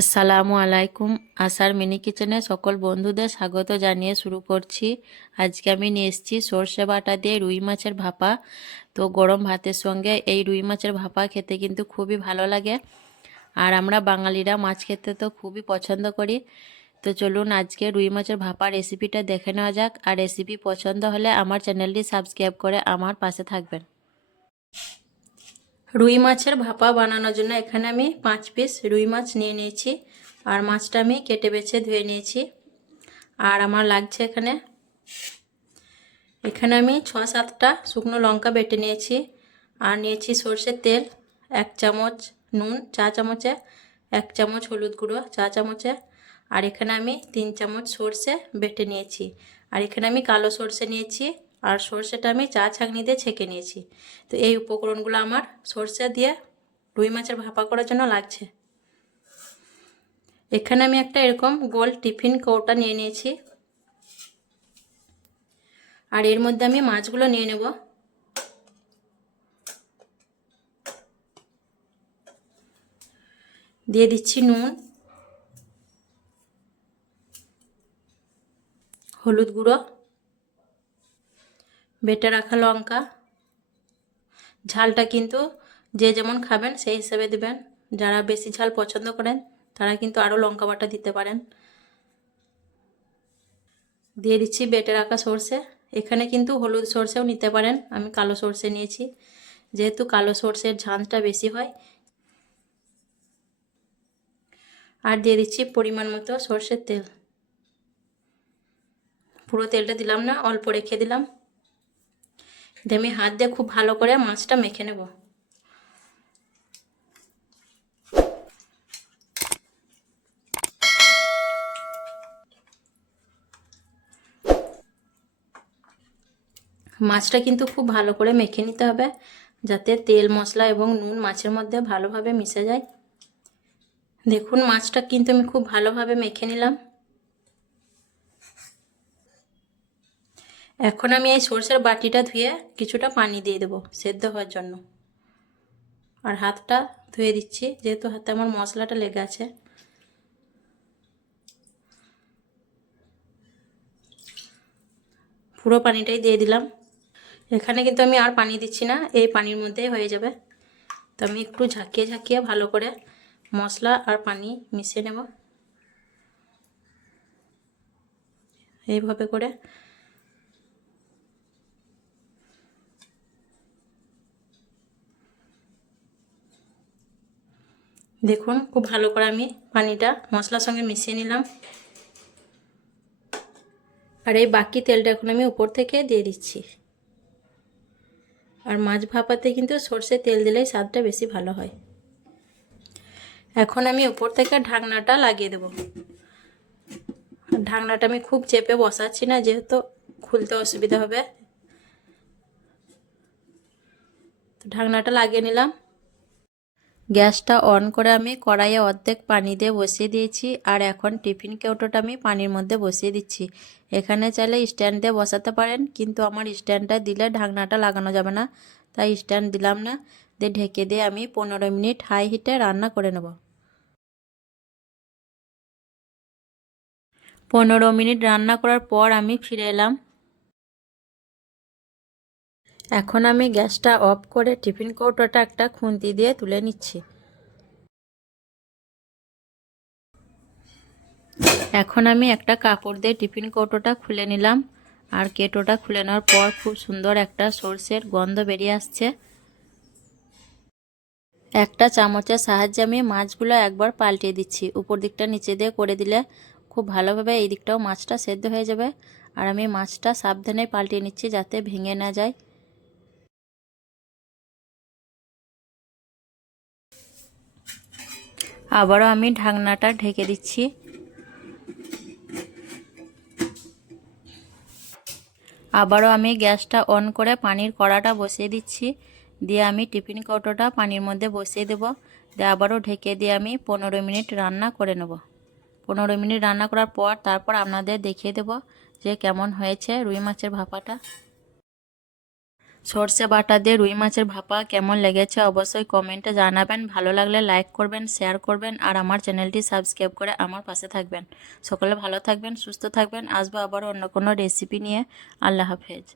আসসালামু আলাইকুম। আশার মিনি কিচেনে সকল বন্ধুদের স্বাগত জানিয়ে শুরু করছি। আজকে আমি নিয়ে এসেছি সর্ষে বাটা দিয়ে রুই মাছের ভাপা। তো গরম ভাতের সঙ্গে এই রুই মাছের ভাপা খেতে কিন্তু খুবই ভালো লাগে। আর আমরা বাঙালিরা মাছ খেতে তো খুবই পছন্দ করি। তো চলুন আজকে রুই মাছের ভাপা রেসিপিটা দেখে নেওয়া যাক। আর রেসিপি পছন্দ হলে আমার চ্যানেলটি সাবস্ক্রাইব করে আমার পাশে থাকবেন। রুই মাছের ভাপা বানানোর জন্য এখানে আমি 5 পিস রুই মাছ নিয়ে নিয়েছি। আর মাছটা আমি কেটে বেছে ধুয়ে নিয়েছি। আর আমার লাগছে এখানে আমি 6-7টা শুকনো লঙ্কা বেটে নিয়েছি। আর নিয়েছি সর্ষের তেল 1 চামচ, নুন চা চামচে, 1 চামচ হলুদ গুঁড়ো চা চামচে। আর এখানে আমি 3 চামচ সর্ষে বেটে নিয়েছি। আর এখানে আমি কালো সর্ষে নিয়েছি। আর সর্ষেটা আমি চা ছাঁকনি দিয়ে ছেঁকে নিয়েছি। তো এই উপকরণগুলো আমার সর্ষে দিয়ে রুই মাছের ভাপা করার জন্য লাগছে। এখানে আমি একটা এরকম গোল টিফিন কৌটা নিয়ে নিয়েছি। আর এর মধ্যে আমি মাছগুলো নিয়ে নেব। দিয়ে দিচ্ছি নুন, হলুদ গুঁড়ো, বেটে রাখা লঙ্কা। ঝালটা কিন্তু যে যেমন খাবেন সেই হিসাবে দেবেন। যারা বেশি ঝাল পছন্দ করেন তারা কিন্তু আরও লঙ্কা বাটা দিতে পারেন। দিয়ে দিচ্ছি বেটে রাখা সর্ষে। এখানে কিন্তু হলুদ সর্ষেও নিতে পারেন, আমি কালো সর্ষে নিয়েছি যেহেতু কালো সর্ষের ঝাঁঝটা বেশি হয়। আর দিয়ে দিচ্ছি পরিমাণ মতো সর্ষের তেল। পুরো তেলটা দিলাম না, অল্প রেখে দিলাম। দিয়ে আমি হাত দিয়ে খুব ভালো করে মাছটা মেখে নেব। মাছটা কিন্তু খুব ভালো করে মেখে নিতে হবে যাতে তেল মশলা এবং নুন মাছের মধ্যে ভালোভাবে মিশে যায়। দেখুন মাছটা কিন্তু আমি খুব ভালোভাবে মেখে নিলাম। এখন আমি এই সর্ষের বাটিটা ধুয়ে কিছুটা পানি দিয়ে দেবো সেদ্ধ হওয়ার জন্য। আর হাতটা ধুয়ে দিচ্ছি যেহেতু হাতে আমার মশলাটা লেগে আছে। পুরো পানিটাই দিয়ে দিলাম। এখানে কিন্তু আমি আর পানি দিচ্ছি না, এই পানির মধ্যেই হয়ে যাবে। তো আমি একটু ঝাঁকিয়ে ঝাঁকিয়ে ভালো করে মশলা আর পানি মিশিয়ে নেব এইভাবে করে। দেখুন খুব ভালো করে আমি পানিটা মশলার সঙ্গে মিশিয়ে নিলাম। আর এই বাকি তেলটা এখন আমি উপর থেকে দিয়ে দিচ্ছি। আর মাছ ভাপাতে কিন্তু সর্ষের তেল দিলেই স্বাদটা বেশি ভালো হয়। এখন আমি উপর থেকে ঢাকনাটা লাগিয়ে দেব। ঢাকনাটা আমি খুব চেপে বসাচ্ছি না যেহেতু খুলতে অসুবিধা হবে। তো ঢাকনাটা লাগিয়ে নিলাম। গ্যাসটা অন করে আমি কড়াইয়ে অর্ধেক পানি দিয়ে বসিয়ে দিয়েছি। আর এখন টিফিন কৌটোটা আমি পানির মধ্যে বসিয়ে দিচ্ছি। এখানে চাইলে স্ট্যান্ড দিয়ে বসাতে পারেন, কিন্তু আমার স্ট্যান্ডটা দিলে ঢাকনাটা লাগানো যাবে না, তাই স্ট্যান্ড দিলাম না। দিয়ে ঢেকে দিয়ে আমি 15 মিনিট হাই হিটে রান্না করে নেব। 15 মিনিট রান্না করার পর আমি ফিরে এলাম। এখন আমি গ্যাসটা অফ করে টিফিন কৌটোটা একটা খুন্তি দিয়ে তুলে নিচ্ছি। এখন আমি একটা কাপড় দিয়ে টিফিন কৌটোটা খুলে নিলাম। আর কেটোটা খুলে নেওয়ার পর খুব সুন্দর একটা সর্ষের গন্ধ বেরিয়ে আসছে। একটা চামচের সাহায্যে আমি মাছগুলো একবার পাল্টিয়ে দিচ্ছি। উপর দিকটা নিচে দিয়ে করে দিলে খুব ভালোভাবে এই দিকটাও মাছটা সেদ্ধ হয়ে যাবে। আর আমি মাছটা সাবধানে পাল্টিয়ে নিচ্ছি যাতে ভেঙে না যায়। আবারও আমি ঢাকনাটা ঢেকে দিচ্ছি। আবারও আমি গ্যাসটা অন করে পানির কড়াটা বসিয়ে দিচ্ছি। দিয়ে আমি টিফিন কৌটোটা পানির মধ্যে বসিয়ে দেব। দিয়ে আবারও ঢেকে দিয়ে আমি 15 মিনিট রান্না করে নেব। 15 মিনিট রান্না করার পর তারপর আপনাদের দেখিয়ে দেব যে কেমন হয়েছে রুই মাছের ভাপাটা। সর্ষে বাটা দিয়ে রুই মাছের ভাপা কেমন লেগেছে অবশ্যই কমেন্টে জানাবেন। ভালো লাগলে লাইক করবেন, শেয়ার করবেন আর আমার চ্যানেলটি সাবস্ক্রাইব করে আমার পাশে থাকবেন। সকলে ভালো থাকবেন, সুস্থ থাকবেন। আসবো আবার অন্য কোনো রেসিপি নিয়ে। আল্লাহ হাফেজ।